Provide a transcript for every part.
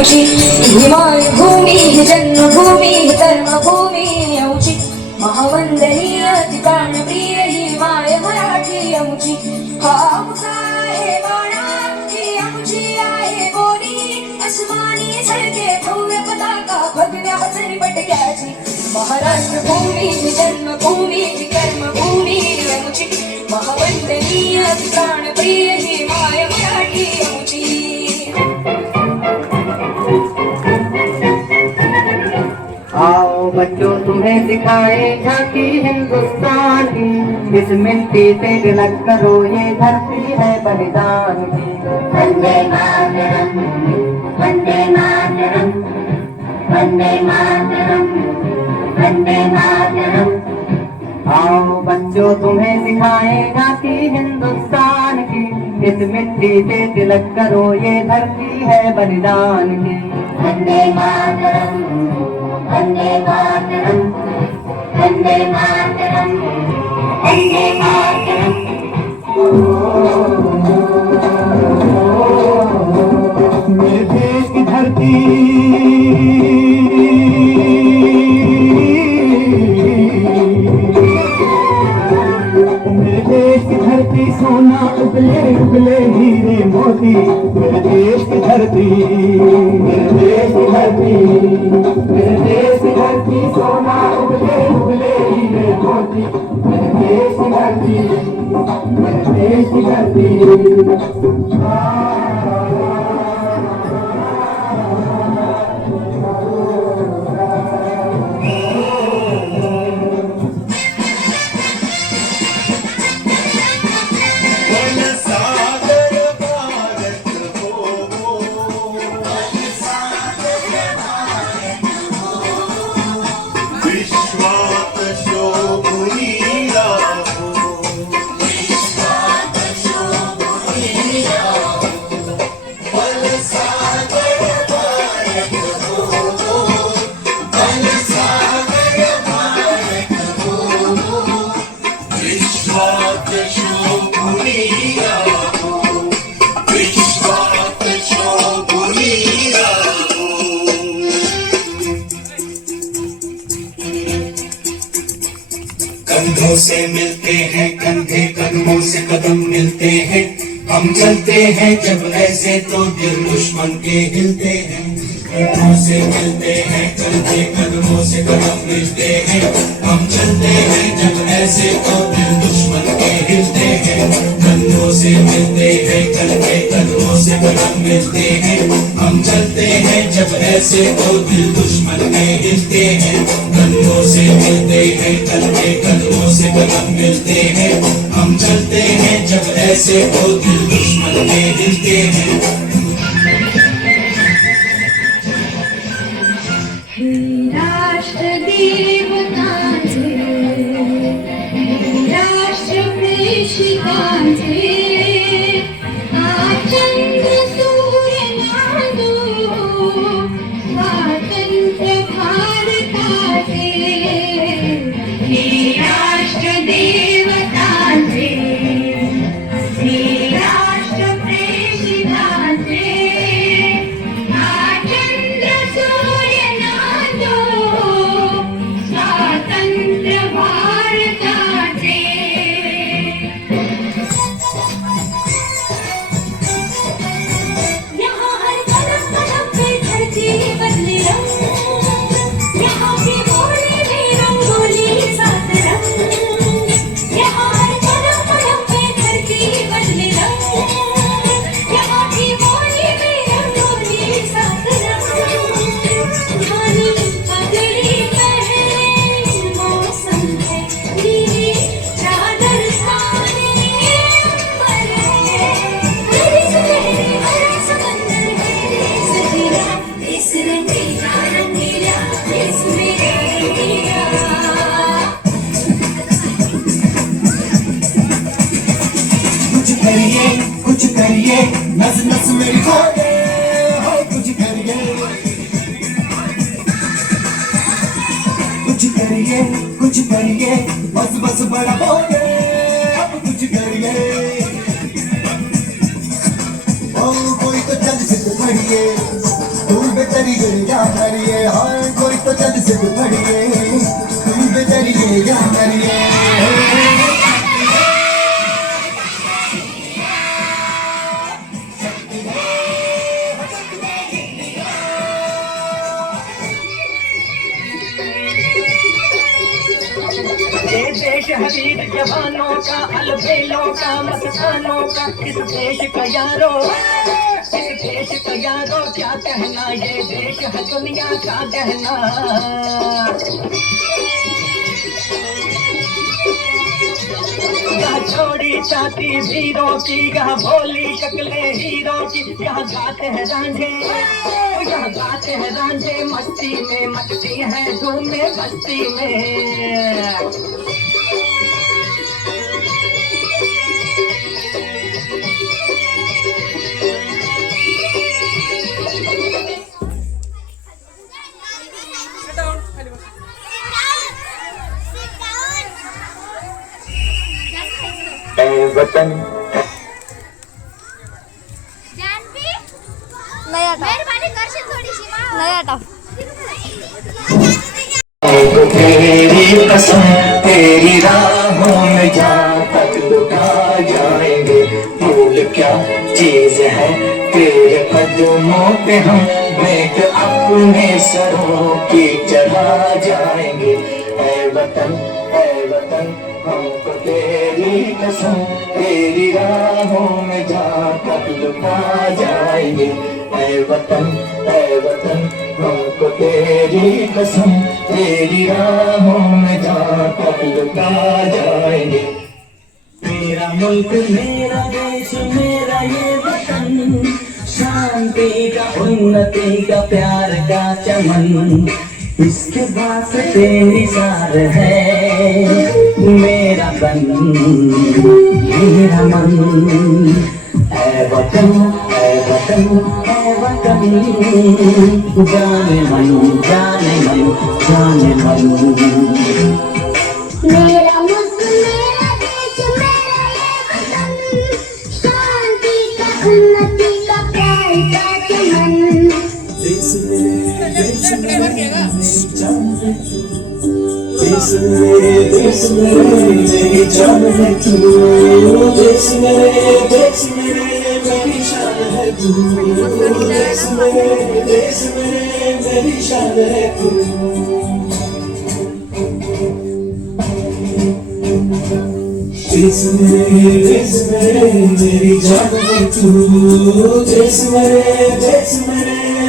यमुची हिमाय भूमी जन्मभूमी कर्मभूमी यमुची महावंदनीय ठिकाण प्रिय हिमाय मराठी यमुची हा आहे बाणा ही यमुची आहे बोली आसमानी झळके भव्य पताका भगव्या पटक्याची महाराष्ट्र भूमी जन्मभूमी कर्मभूमी यमुची महावंदनीय ठिकाण प्रिय हिमाय मराठी यमुची आओ बच्चों तुम्हें सिखाए झांकी हिंदुस्तान की इस मिट्टी से तिलक करो ये धरती है बलिदान की वंदे मातरम वंदे मातरम वंदे मातरम वंदे मातरम। आओ बच्चों तुम्हें सिखाए झांकी हिंदुस्तान की इस मिट्टी से तिलक करो ये धरती है बलिदान की वंदे मातरम वंदे मातरम वंदे मातरम वंदे मातरम। मेरे देश की धरती मेरे देश की धरती सोना उगले उगले हीरे मोती मेरे देश की धरती मेरे देश की धरती मेरे देश की धरती सोना उगले उगले हीरे मोती मेरे देश की धरती मेरे देश की धरती। कंधों से मिलते हैं कंधे कदमों से कदम मिलते हैं हम चलते हैं जब ऐसे तो दिल दुश्मन के हिलते हैं। कंधों से मिलते हैं कंधे कदमों से कदम मिलते हैं हम चलते हैं जब ऐसे तो दिल दुश्मन के हिलते हैं। कंधों से मिलते हैं कंधे कदमों से कदम मिलते हैं हम चलते हैं जब ऐसे तो दिल दुश्मन के हिलते हैं। कंधों से मिलते हैं कंधे कदमों से कदम मिलते हैं हम चलते हैं जब ऐसे तो दिल दुश्मन के हिलते हैं। राष्ट्र देवतांचे राष्ट्र प्रेषितांचे चंद्र सूर्य नादो स्वातंत्र्य भारताचे हे राष्ट्र देवतांचे हे राष्ट्र प्रेषितांचे चंद्र सूर्य नादो स्वातंत्र्य भारताचे। यहाँ हर कदम कदम पे धरती बदले रंग यहाँ की बोली में रंगोली सात रंग यहाँ हर कदम कदम पे धरती बदले रंग यहाँ की बोली में रंगोली सात रंग धानी पगड़ी पहने मौसम है नीली चादर साने अंबर है हरी सुनहरी हरा समंदर है सजीला इस रंगीला रंगीला इस मेरा रंगीला। कुछ करिए नस नस मेरी खोले हो कुछ करिए बस बस बड़ा बोले अब कुछ करिए ओ कोई तो चल सिद्ध पड़िए तू बेचारिए क्या करिए, हाँ कोई तो जग से खड़िए, बेचारिए क्या करिए। ये देश है वीर जवानों का, अलबेलों का, मस्तानों का, इस देश का यारो, इस देश का यारो क्या कहना, ये देश है दुनिया का गहना। यहाँ छोड़ी छाती वीरों की, यहाँ बोली शक्लें हीरों की, यहाँ गाते हैं रांझे, यहाँ गाते हैं रांझे, मस्ती में मचती है धूमें बस्ती में। वतन मेहरबानी करशील थोडीशी तेरी कसम तेरी राहों में जहाँ तक लुटा जाएंगे, भूल क्या चीज है तेरे कदमों पे हम भेंट अपने सरों की चढ़ा जाएंगे। ऐ वतन हमको तेरी कसम तेरी राहों में जहाँ तक लुटा जाएंगे। ऐ वतन हमको तेरी कसम तेरी राहों में जहाँ तक लुटा जाएंगे। मेरा मुल्क मेरा देश मेरा ये वतन, शांति का उन्नति का प्यार का चमन, इसके वास्ते निसार है मेरा बन मेरा मन। ऐ वतन ऐ वतन ऐ वतन, जाने मन जाने मन जाने मन। मेरा मुल्क मेरा देश मेरा ये वतन, शांति का उन्नति का प्यार का चमन। देश मेरे देश मेरी जान है तू, देश मेरे मेरी जान है तू, देश मेरे मेरी शान है तू, देश मेरे मेरी शान है तू। देश मेरे मेरी जान है तू, देश मेरे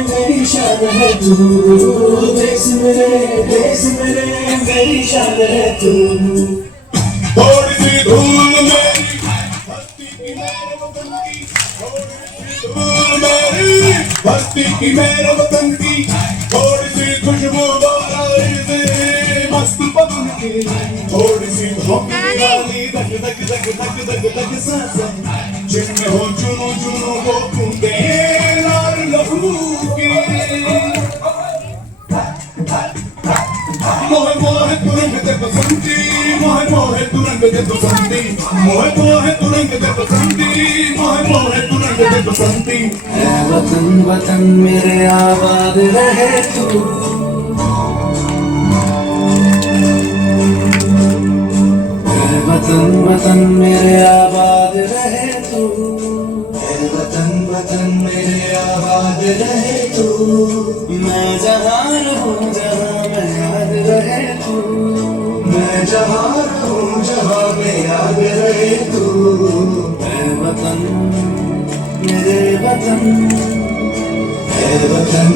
मेरी शान है तू, देश मेरे मेरी शान है तू। थोड़ी सी धूल मेरी हस्ती की मेरे वतन की, थोड़ी सी धूल मेरी हस्ती की मेरे वतन की, थोड़ी सी खुशबू मस्त पवन की, थोड़ी सी धोखी वाली धक धक धक धक धक धक सांसें, जिनमें हो चुनो चुनो वो बूंदे लाल लहू की। मोहे मोहे तुरंग दे बसंती, मोहे मोहे तुरंग दे बसंती, मोहे मोहे तुरंग दे बसंती, मोहे मोहे तुरंग दे बसंती। ऐ वतन वतन मेरे आबाद रहे तू, वतन वतन मेरे आबाद रहे तू, वतन मेरे आबाद रहे तू। मैं जहाँ रहूँ जहाँ में याद रहे तू, मैं जहाँ रहूँ जहाँ में याद रहे तू। ऐ वतन मेरे वतन, ऐ वतन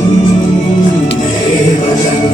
मेरे वतन।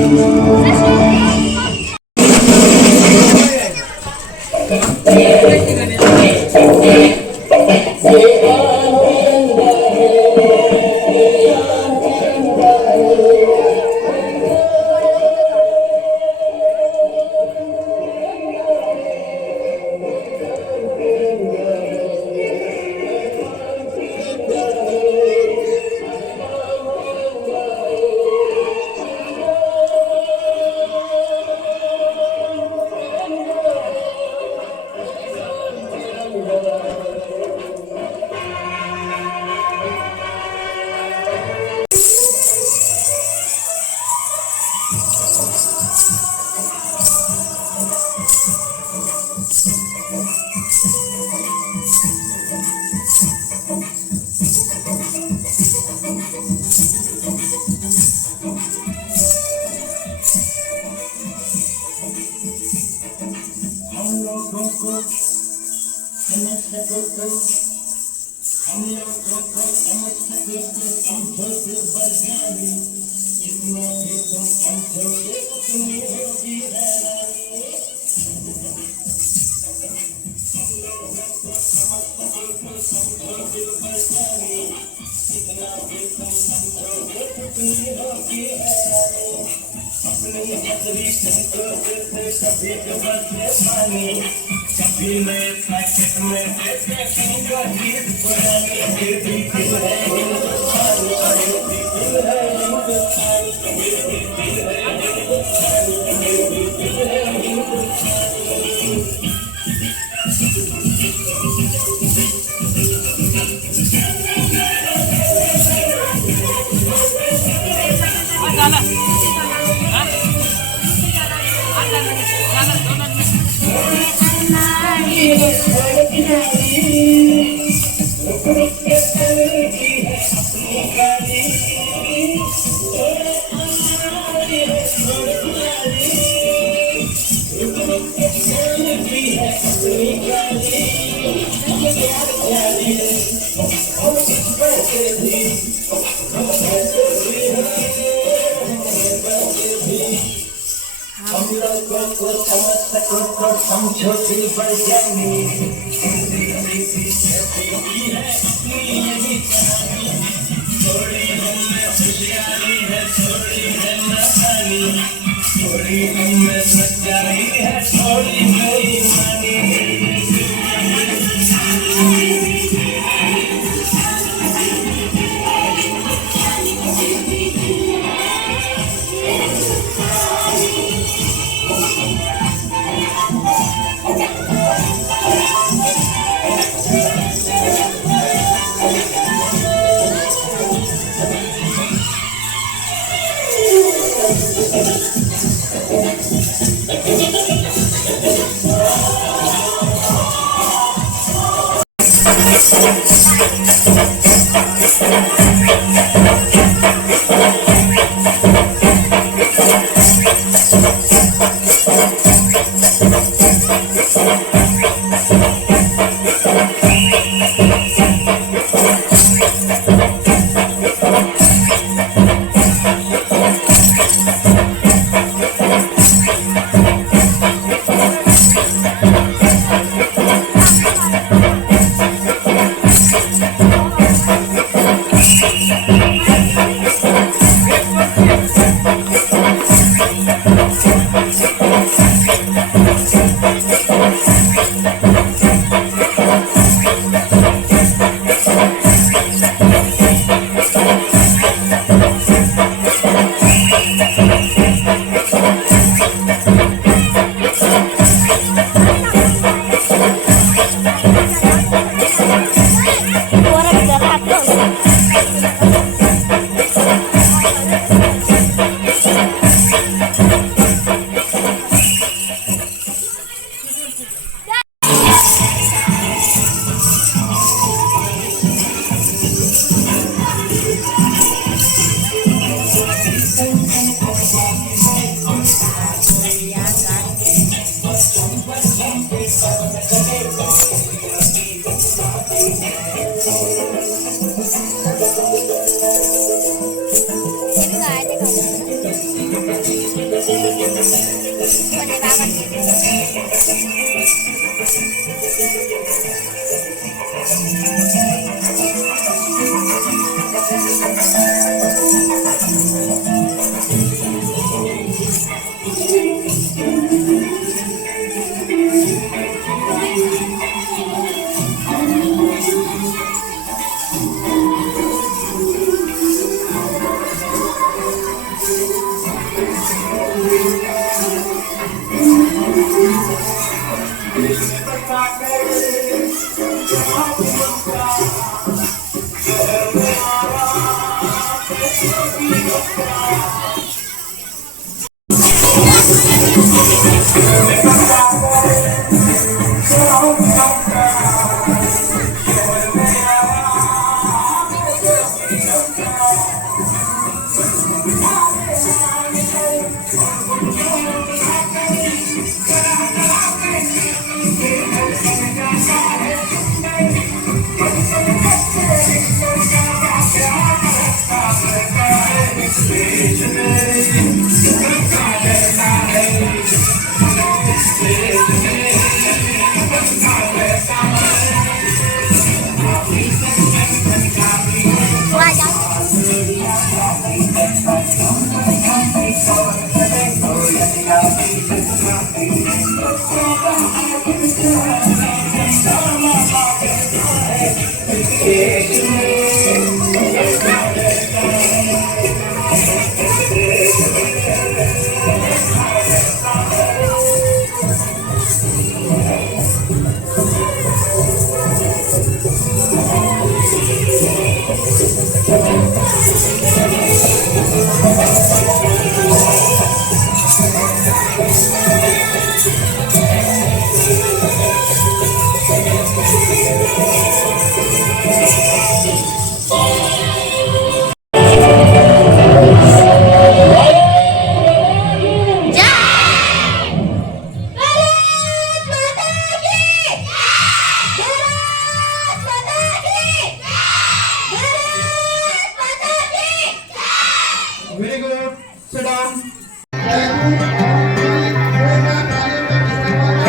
Very good. Sit down.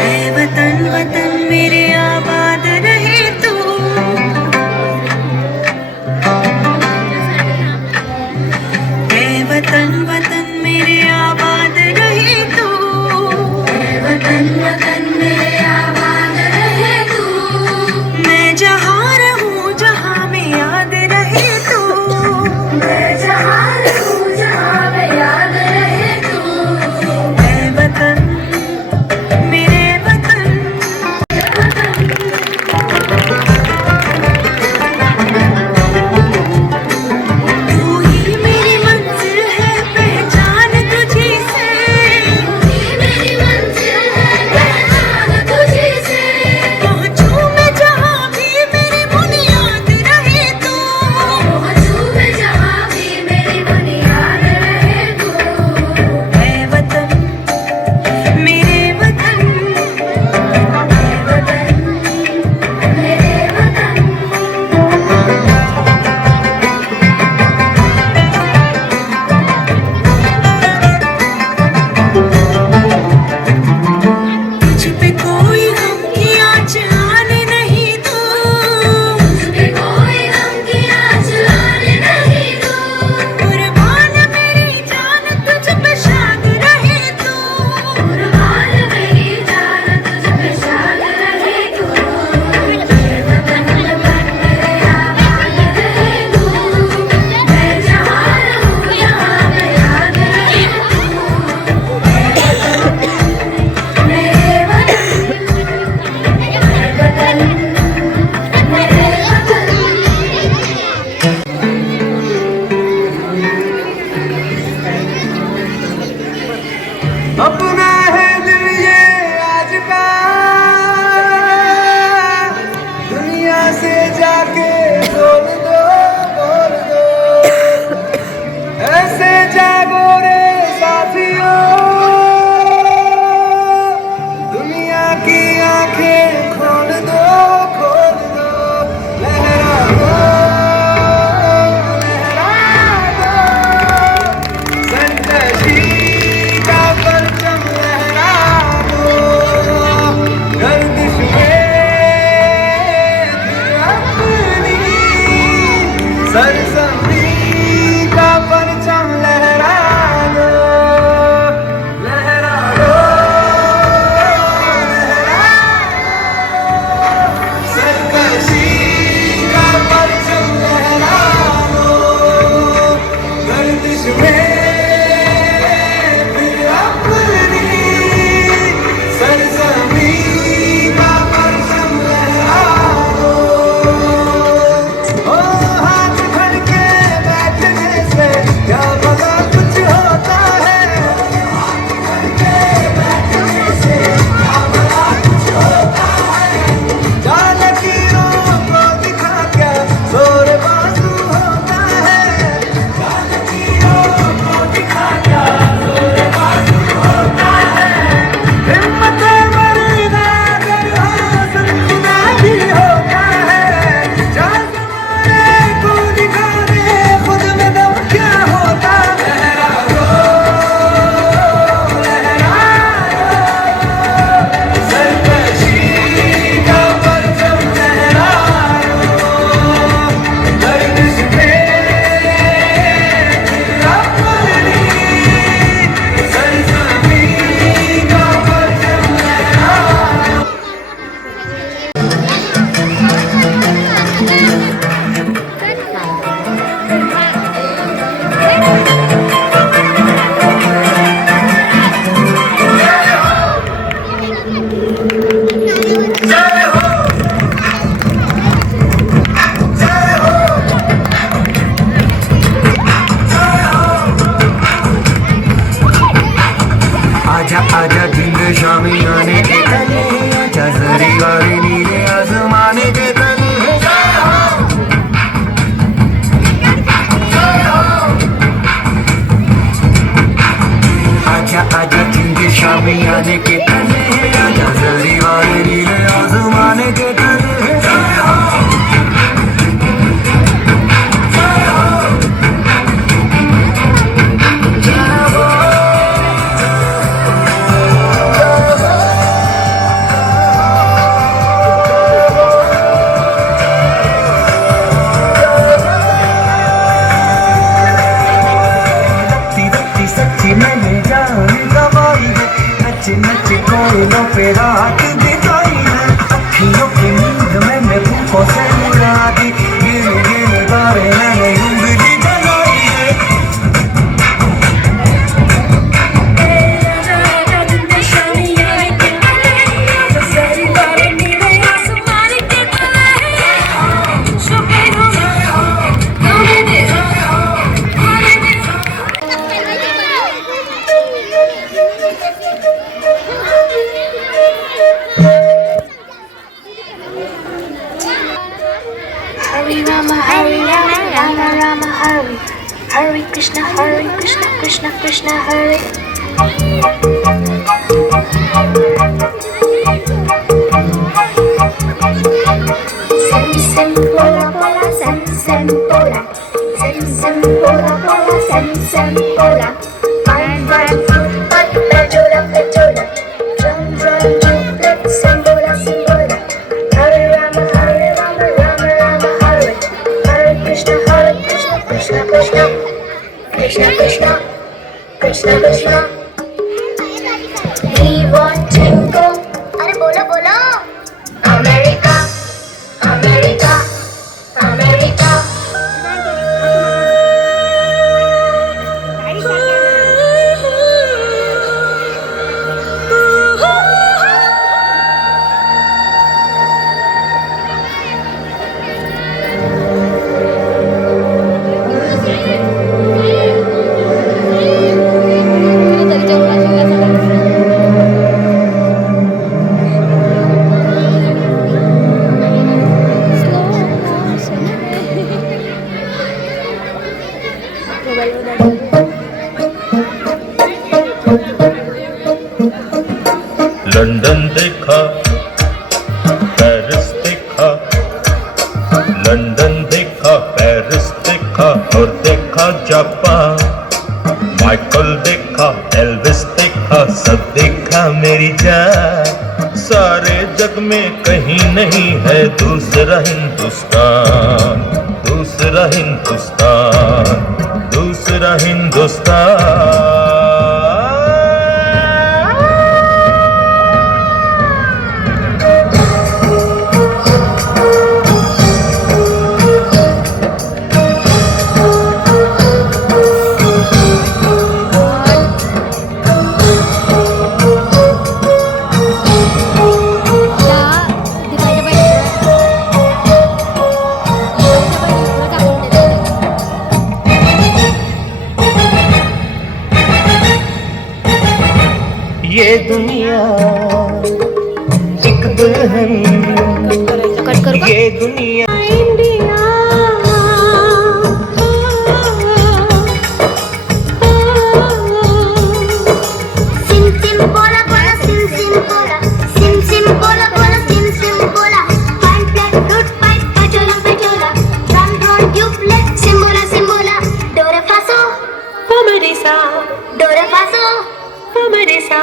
ऐ वतन वतन मेरे आबाद रहे तू, ऐ वतन वतन मेरे आबाद रहे तू, ऐ वतन वतन मेरे आबाद रहे तू, मैं जहाँ रहूँ जहाँ में याद रहे तू, मैं जहाँ रहूँ जहाँ में याद रहे तू, ऐ वतन मेरे वतन, तू ही मेरी मंजिल है पहचान तुझी से, तू ही मेरी मंजिल है पहचान तुझी से, पहुँचूं मैं जहाँ भी मेरी बुनियाद रहे तू, पहुँचूं मैं जहाँ भी मेरी बुनियाद रहे तू, ऐ वतन मेरे वतन, ऐ वतन मेरे वतन। तुझ पे कोई गम की आँच आने नहीं दूँ, तुझ पे कोई गम की आँच आने नहीं दूँ, कुर्बान मेरी जान तुझ पे शाद रहे तू, कुर्बान मेरी जान तुझ पे शाद रहे तू, ऐ वतन वतन मेरे आबाद रहे तू, मैं जहाँ रहूँ जहाँ में याद रहे तू, मेरे वतन मेरे वतन। अपना है दिल ये आज का, दुनिया से जाके बोल दो, बोल दो, ऐसे जागो रे साथियों, दुनिया की आंखें खोल दो, खोल दो, लहरा दो, लहरा दो, संतोषी का परचम लहरा शामियाने के तले है आजा जल्दी वाले नीले आसमाने के तले है जय हो जय हो सच्ची मैंने जान गवाई है नच नच कोयलों पे रात बिताई है अखियों की नींद मैंने भूखों से उड़ा दी गिन गिन बारे मैंने उंगली जलाई है Hare Rama, Rama Rama, Hare Hare Krishna, Krishna Krishna, Hare. Sem sem pola pola, sem pola, sem pola pola, sem pola. One foot, but pejola pejola, drum drum, sem pola sem pola. Hare Rama, Rama Rama, Hare Hare Krishna, Krishna Krishna, Krishna Krishna, Krishna Krishna. We want to go. अरे बोलो बोलो. America, America, America. London देखा, Paris देखा, London देखा, Paris देखा और देखा Japan. Michael देखा, एल्विस देखा, सब देखा मेरी जान। सारे जग में कहीं नहीं है दूसरा हिंदुस्तान, दूसरा हिंदुस्तान, दूसरा हिंदुस्तान। ये दुनिया एक दुल्हन, ये दुनिया इंडिया सिम सिम बोला बोला सिम सिम बोला सिम सिम बोला बोला सिम सिम बोला पाइन प्लेट फ्रूट पाइप पेट्रोला पेट्रोला ड्रम ड्रम ट्यूबलेट सिम्बोला सिम्बोला डोरे फासो पमरिसा डोरे फासो पमरिसा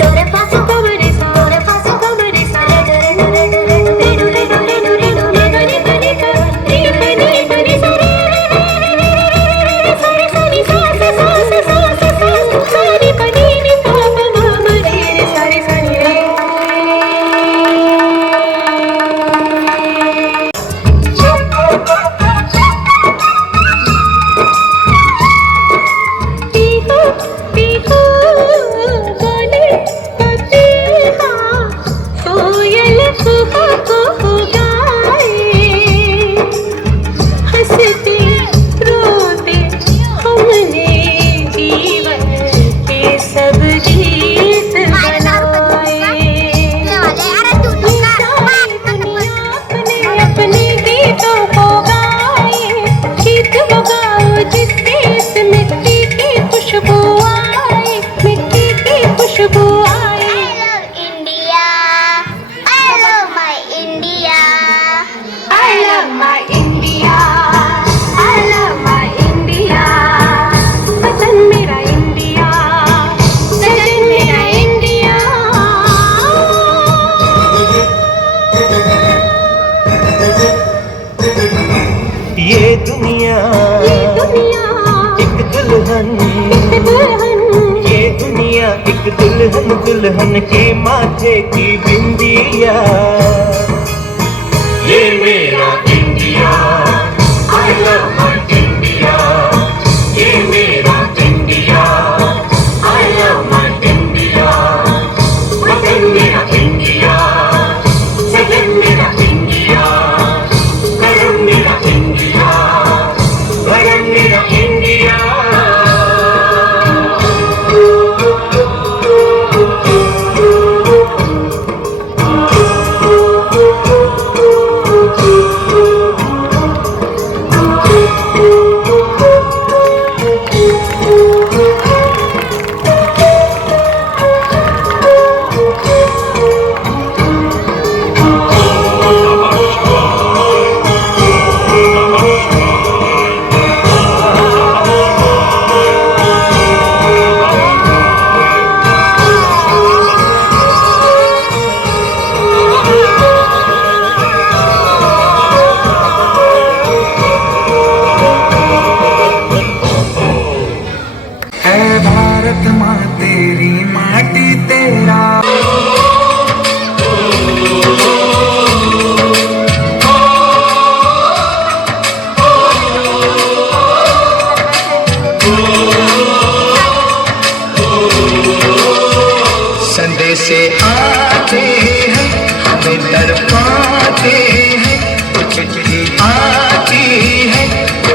डोरे फासो पमरिसा डोरे फासो पमरिसा डोरे डोरे डोरे डोरे डोरे डोरे डोरे डोरे डोरे डोरे री री री सारे सारे सारे सारे सारे सारे सारे पनी नी पापा मामा रे रे सारे सारे रे पीहू पीहू बोले पति दुल्हन, ये दुनिया एक दुल्हन, दुल्हन के माथे की बिंदिया। ये मेरा India, I love my India. ये मेरा India, I love my India. वतन मेरा इंडिया, सदन मेरा इंडिया, करम मेरा इंडिया, वरन मेरा इंडिया। है भारत माँ तेरी माटी तेरा। संदेश आते हैं हमें तड़पाते हैं, कुछ चिट्ठी आती है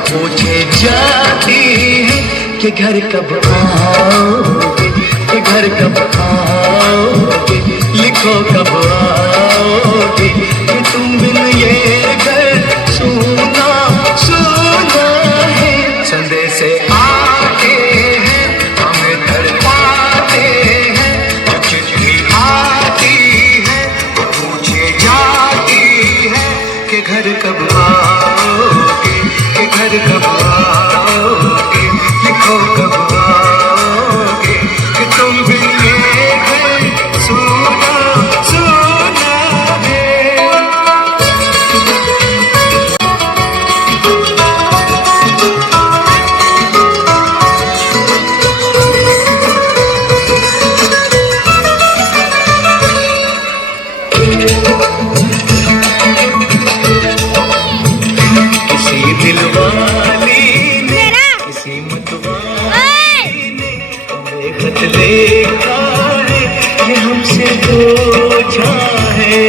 पूछे जाती है कि घर कब आओगे, कि घर कब आओगे, लिखो कब आओगे, कि तुम बिन ये घर सुना सुना है। संदेश आते हैं हमें तड़पाते हैं, चिट्ठी आती है पूछे जाती है कि घर कब आओगे, कि घर कब आओगे, लिखो कब आओगे, कि तुम बिन ये घर सुना सुना है। किसी दिलवाली ने, किसी मतवाली ने हमें खत लिखा है, ये हमसे पूछा है।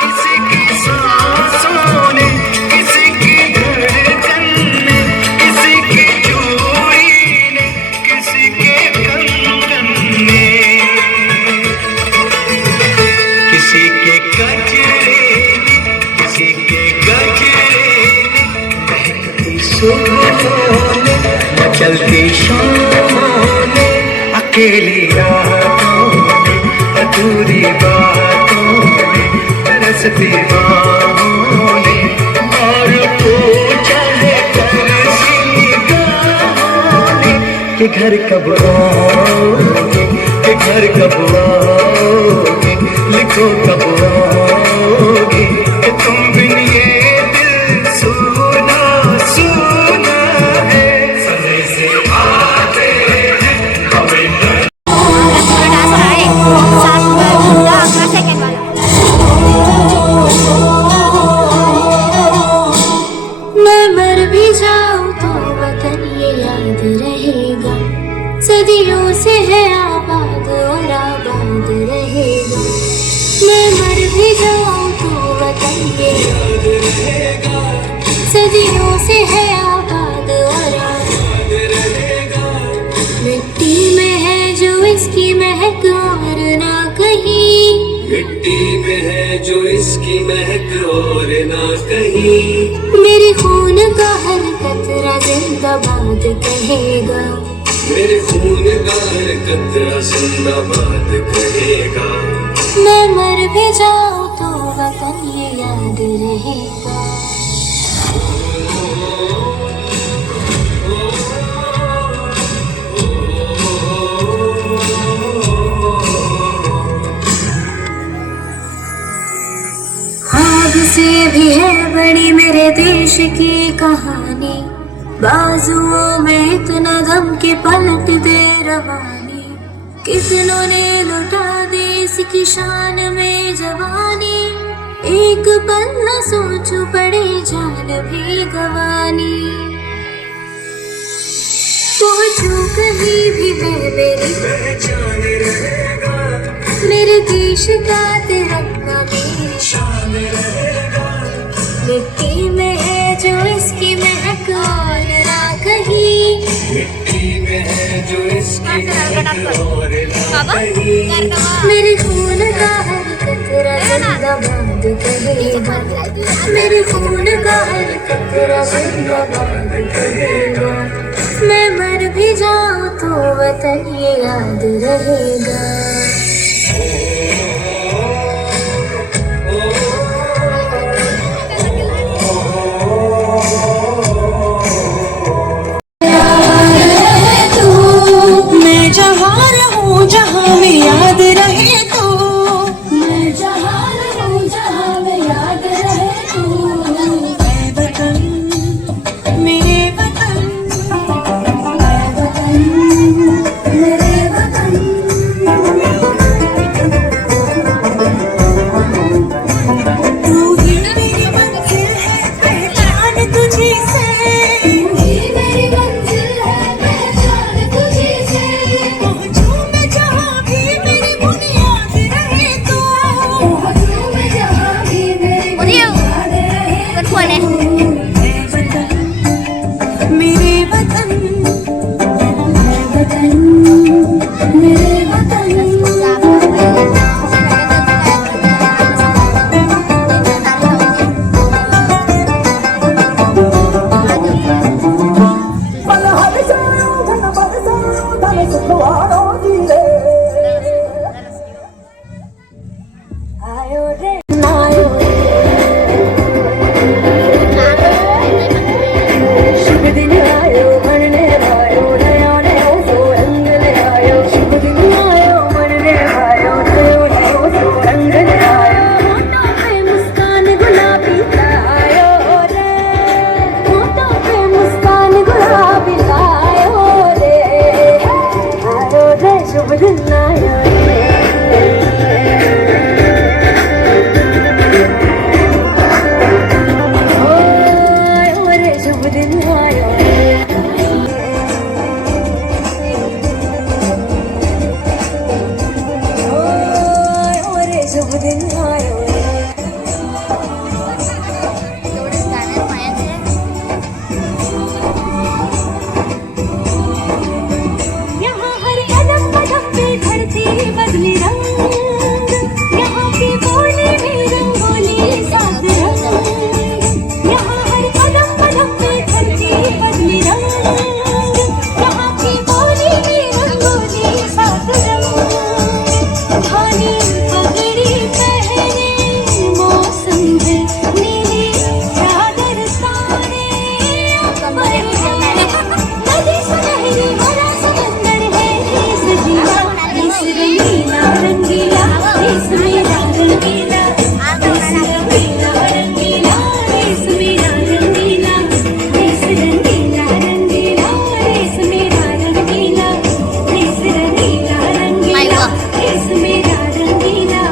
किसी की सांसों ने, किसी की धड़कन ने, किसी की चूड़ी ने, किसी के कंगन ने, किसी के गजरे ने, किसी के गजरे ने, महकती सुबहों ने, मचलती शामों ने, अकेली रातों ने, अधूरी बातों ने, तरसती बाहों ने, और पूछा है तरसी निगाहों ने कि घर कब आओगे, कि घर कब आओगे, लिखो कब आओगे, कि तुम बिन ये दिल सुना सुना है। संदेश आते हैं हमें मैं मर भी जाऊं तो वतन ये याद रहेगा, सदियों से है आबाद और आबाद रहेगा। मैं मर भी जाऊं तो वतन ये याद रहेगा, सदियों से है आबाद और आबाद रहेगा। मिट्टी में है जो इसकी महक और ना कहीं, मिट्टी में है जो इसकी महक और ना कहीं। मेरे खून का हर कतरा जिंदाबाद कहेगा, मेरे खून का हर कतरा जिंदाबाद कहेगा। मैं मर भी जाऊं तो वतन ये याद रहेगा। ख्वाब से भी है बड़ी मेरे देश की कहानी, बाजुओं में इतना दम के पलट दे रवानी, कितनों ने लुटा दे इसकी शान में जवानी, एक पल न सोचू पड़े जान भी गवानी। पहुंचू कहीं भी मैं मेरी पहचान रहेगा, मेरे देश का तिरंगा मेरी शान रहेगा, मिट्टी में है जो इसकी महक और ना कहीं, मिट्टी में है जो इसकी महक और ना कहीं। मेरे खून का हर कतरा जिंदाबाद कहेगा, मेरे खून का हर कतरा जिंदाबाद कहेगा। मैं मर भी जाऊं तो वतन ये याद रहेगा। मैं जहाँ रहूं जहाँ में याद रहे तू, मैं जहाँ रहूं जहाँ में याद रहे तू, ऐ वतन मेरे वतन, ऐ वतन मेरे वतन। तू ही मेरी मंजिल है पहचान तुझी से, तू ही मेरी मंजिल है पहचान तुझी से, पहुंचू मैं जहाँ भी मेरी बुनियाद रहे तू, पहुंचूं मैं जहाँ भी मेरी याद रहे तू। ऐ वतन मेरे वतन, ऐ वतन मेरे वतन। आयो रे नायो शुभ दिन आयो मनने आयो नया नया सो रंग ले आयो, शुभ दिन आयो मनने आयो नया नया सो रंग ले आयो। होठों पे मुस्कान गुलाबी लायो रे, होठों पे मुस्कान गुलाबी लायो रे, आयो रे शुभ दिन आयो रे। आयो रे शुभ दिन आयो रे। आयो रे शुभ दिन आयो रे। यहाँ हर कदम कदम पे धरती बदले रंग, यहाँ की बोली में रंगोली साथ रंग, यहाँ हर कदम कदम पे धरती बदले रंग, यहाँ की बोली में रंगोली साथ रंग। धानी पगड़ी पहने मौसम है नीली चादर तारे अंबर है, नदी सुनहरी हरा समंदर है ये सजीला, इस रंगीला रंगीला इस मेरा रंगीला, इस रंगीला रंगीला इस मेरा रंगीला, इस रंगीला रंगीला इस मेरा रंगीला, इस रंगीला रंगीला इस मेरा रंगीला।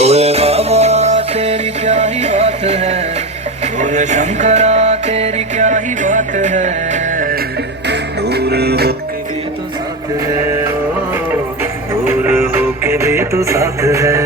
ओए बाबा तेरी क्या ही बात है, ओए शंकरा तेरी क्या ही बात है, दूर होके भी तो साथ है, ओ दूर होके भी तो साथ है।